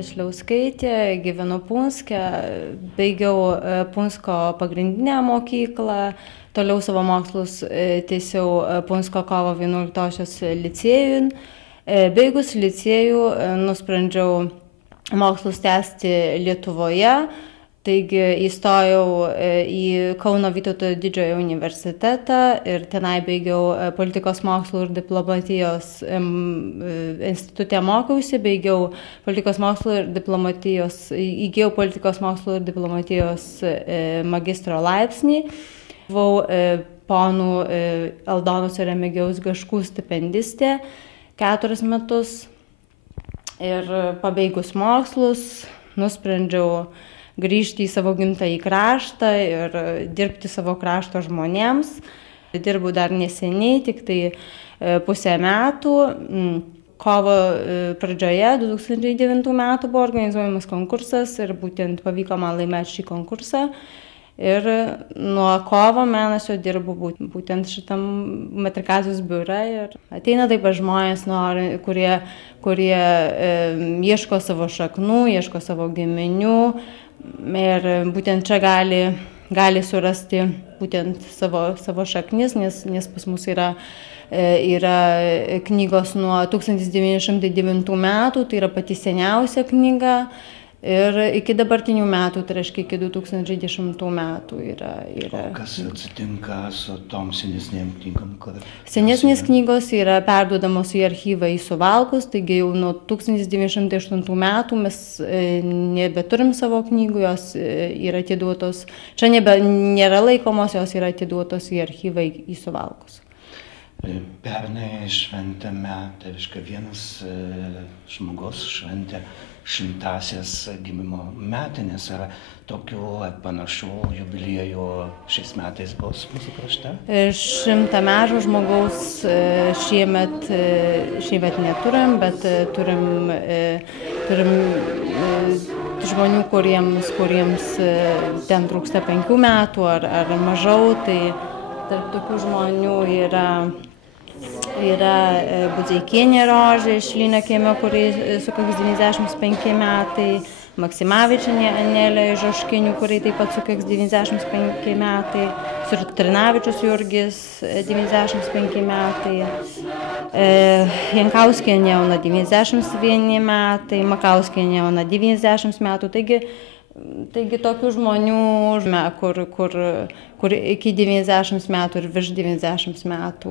Višliauskaitė, gyvenu Punske, baigiau Punsko pagrindinę mokyklą, toliau savo mokslus tęsiau Punsko kovo 11-osios licėjui. Baigus licėjų nusprendžiau mokslus tęsti Lietuvoje. Taigi įstojau į Kauno Vytauto didžiojo universitetą ir tenai baigiau politikos mokslų ir diplomatijos institute mokiausi, baigiau politikos mokslų ir diplomatijos, įgijau politikos mokslų ir diplomatijos magistro laipsnį. Buvau ponų Aldonos ir Remigijaus Gaškų stipendistė 4 metus ir pabaigus mokslus nusprendžiau grįžti į savo gimtąjį kraštą ir dirbti savo krašto žmonėms. Dirbu dar neseniai, tik tai pusę metų. Kovo pradžioje 2009 metų buvo organizuojamas konkursas ir būtent pavyko man laimėti šį konkursą. Ir nuo kovo mėnesio dirbu būtent šitam metrikacijos biure. Ir ateina taip pat žmonės, kurie ieško savo šaknų, ieško savo giminių. Ir būtent čia gali surasti būtent savo šaknis, nes pas mus yra knygos nuo 1909 metų, tai yra pati seniausia knyga. Ir iki dabartinių metų, tai reiškia iki 2010 metų yra. Kas atsitinka su tom senesnėm knygom? Senesnės knygos yra perduodamos į archyvą į Suvalkus, taigi jau nuo 1908 metų mes nebeturim savo knygų, jos yra atiduotos, čia nėra laikomos, jos yra atiduotos į archyvą į Suvalkus. Pernai šventėme, tai reiškia vienas žmogus šventė 100-asias gimimo metinės. Ar tokių panašių jubiliejų šiais metais bus mūsų krašte? 100-mečio žmogaus šiemet neturim, bet turim žmonių, kuriems ten trūksta 5 metų ar mažiau. Tai tarp tokių žmonių yra Budzeikienė Rožė iš Lyno kieme, kuriai sukaks 95 metai, Maksimavičienė Anelė iš Oškinių, kuriai taip pat sukaks 95 metai, Trinavičius Jurgis 95 metai, Jankauskienė jauna 91 metai, Makauskienė jauna 90 metų. Taigi tokių žmonių, kur iki 90 metų ir virš 90 metų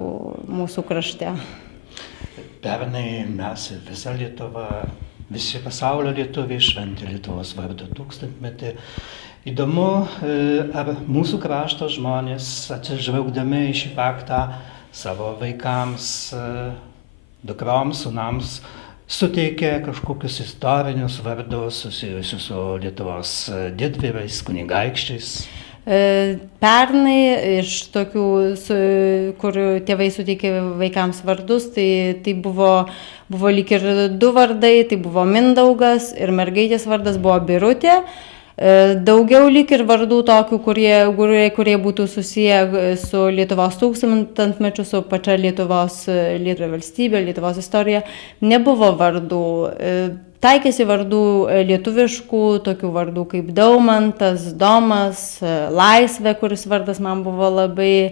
mūsų krašte. Pernai mes visą Lietuvą, visi pasaulio lietuviai šventė Lietuvos vardo 1000-metį. Įdomu, ar mūsų krašto žmonės, atsižvelgdami į šį faktą savo vaikams, dukroms, sūnams, suteikė kažkokius istorinius vardus susijusius su Lietuvos didvyriais, kunigaikščiais. Pernai iš tokių, kur tėvai suteikė vaikams vardus, tai buvo lyg ir 2 vardai, tai buvo Mindaugas ir mergaitės vardas buvo Birutė. Daugiau lyg ir vardų tokių, kurie būtų susiję su Lietuvos 1000-mečiu, su pačia Lietuvos valstybė, Lietuvos istorija, nebuvo vardų. Taikėsi vardų lietuviškų, tokių vardų kaip Daumantas, Domas, Laisvė, kuris vardas man buvo labai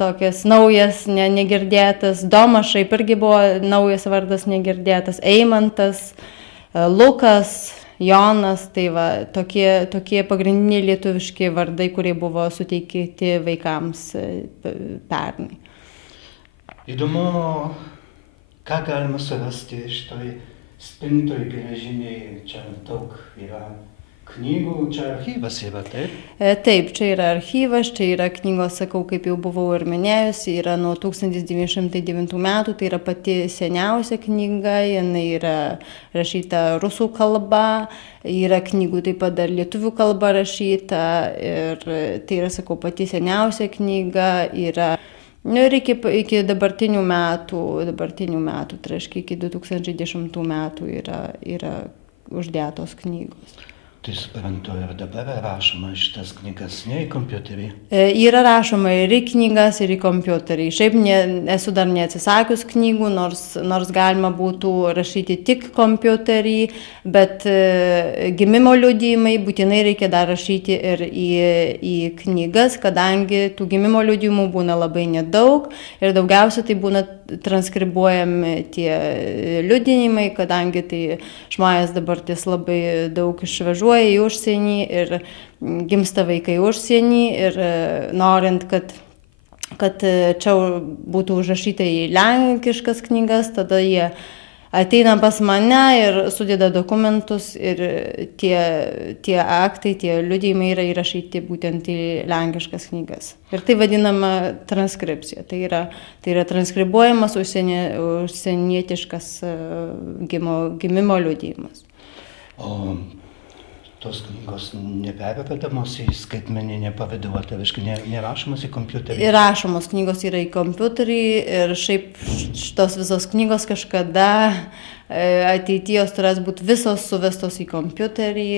tokias naujas, negirdėtas. Domas šiaip irgi buvo naujas vardas, negirdėtas. Eimantas, Lukas, Jonas, tai va, tokie pagrindiniai lietuviški vardai, kurie buvo suteikti vaikams pernai. Įdomu, ką galima surasti šitoj spintoj geležiniai, čia daug yra knygų, čia archyvas yra, taip? Taip, čia yra archyvas, čia yra knygos, sakau, kaip jau buvau ir minėjusi, yra nuo 1909 metų, tai yra pati seniausia knyga, jinai yra rašyta rusų kalba, yra knygų taip pat dar lietuvių kalba rašyta ir tai yra, sakau, pati seniausia knyga, yra ir iki dabartinių metų, tai reiškia iki 2010 metų yra uždėtos knygos. Tai suprantu, ir dabar rašoma šitas knygas ne į kompiuterį. Yra rašoma ir į knygas, ir į kompiuterį. Šiaip esu dar neatsisakius knygų, nors galima būtų rašyti tik kompiuterį, bet gimimo liudijimai būtinai reikia dar rašyti ir į knygas, kadangi tų gimimo liudijimų būna labai nedaug ir daugiausia tai būna transkribuojami tie liudijimai, kadangi tai žmonės dabar ties labai daug išvažiuoja į užsienį ir gimsta vaikai užsienį ir norint, kad čia būtų užrašyta į lenkiškas knygas, tada jie ateina pas mane ir sudeda dokumentus ir tie aktai, tie liudijimai yra įrašyti būtent į lenkiškas knygas. Ir tai vadinama transkripcija. Tai yra transkribuojamas užsienietiškas gimimo liudijimas. O tos knygos nepervedamos į skaitmeninį pavidalą, tai reiškia nerašomos į kompiuterį? Įrašomos knygos yra į kompiuterį ir šiaip šitos visos knygos kažkada ateityje turės būti visos suvestos į kompiuterį.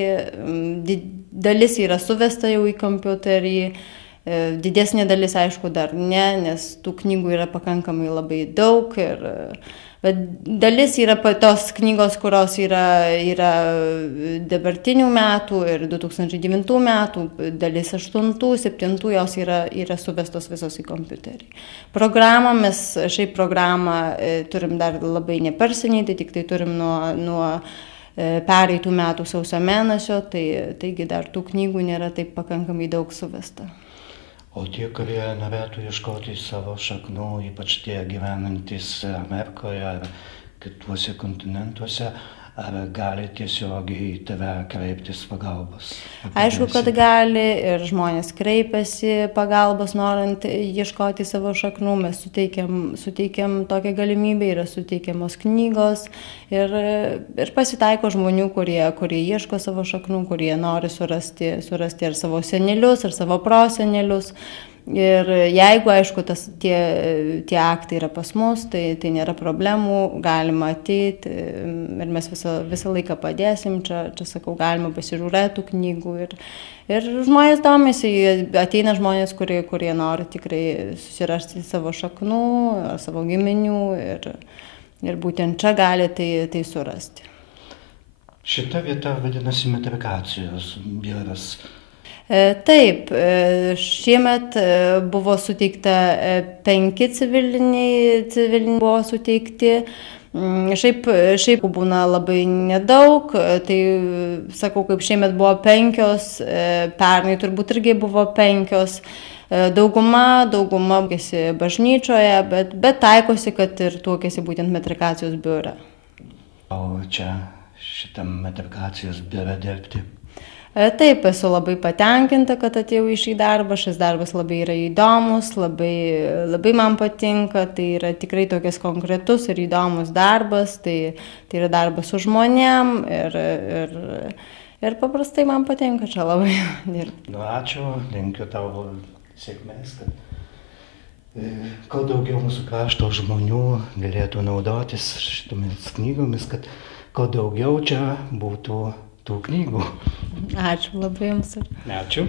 Dalis yra suvesta jau į kompiuterį, didesnė dalis aišku dar ne, nes tų knygų yra pakankamai labai daug. Bet dalis yra tos knygos, kurios yra dabartinių metų ir 2009 metų, dalis 8, 7, jos yra suvestos visos į kompiuterį. Šiaip programą turim dar labai neperseniai, tai tik tai turim nuo pereitų metų sausio mėnesio, taigi dar tų knygų nėra taip pakankamai daug suvesta. O tie, kurie norėtų ieškoti savo šaknų, ypač tie gyvenantys Amerikoje ar kituose kontinentuose, ar gali tiesiogiai į tave kreiptis pagalbos? Aišku, kad gali ir žmonės kreipiasi pagalbos, norint ieškoti savo šaknų. Mes suteikiam tokią galimybę, yra suteikiamos knygos ir pasitaiko žmonių, kurie ieško savo šaknų, kurie nori surasti ir savo senelius, ir savo prosenelius. Ir jeigu, aišku, tie aktai yra pas mus, tai nėra problemų, galima ateiti ir mes visą laiką padėsim, čia sakau, galima pasižiūrėti tų knygų ir žmonės domisi, ateina žmonės, kurie nori tikrai susirasti savo šaknų, savo giminių ir būtent čia gali tai surasti. Šita vieta vadinasi metrikacijos biuras. Taip, šiemet buvo suteikta 5 civiliniai buvo suteikti. Šiaip būna labai nedaug, tai sakau, kaip šiemet buvo 5, pernai turbūt irgi buvo 5. Dauguma tuokėsi bažnyčioje, bet taikosi, kad ir tuokėsi būtent metrikacijos biure. O čia šitam metrikacijos biure dirbti? Taip, esu labai patenkinta, kad atėjau į šį darbą. Šis darbas labai yra įdomus, labai man patinka. Tai yra tikrai tokias konkretus ir įdomus darbas. Tai yra darbas su žmonėm ir paprastai man patinka čia labai dirbti. Ačiū, linkiu tau sėkmės, kad kuo daugiau mūsų krašto žmonių galėtų naudotis šitomis knygomis, kad kuo daugiau čia būtų tų knygų. Ačiū labai jums. Ačiū.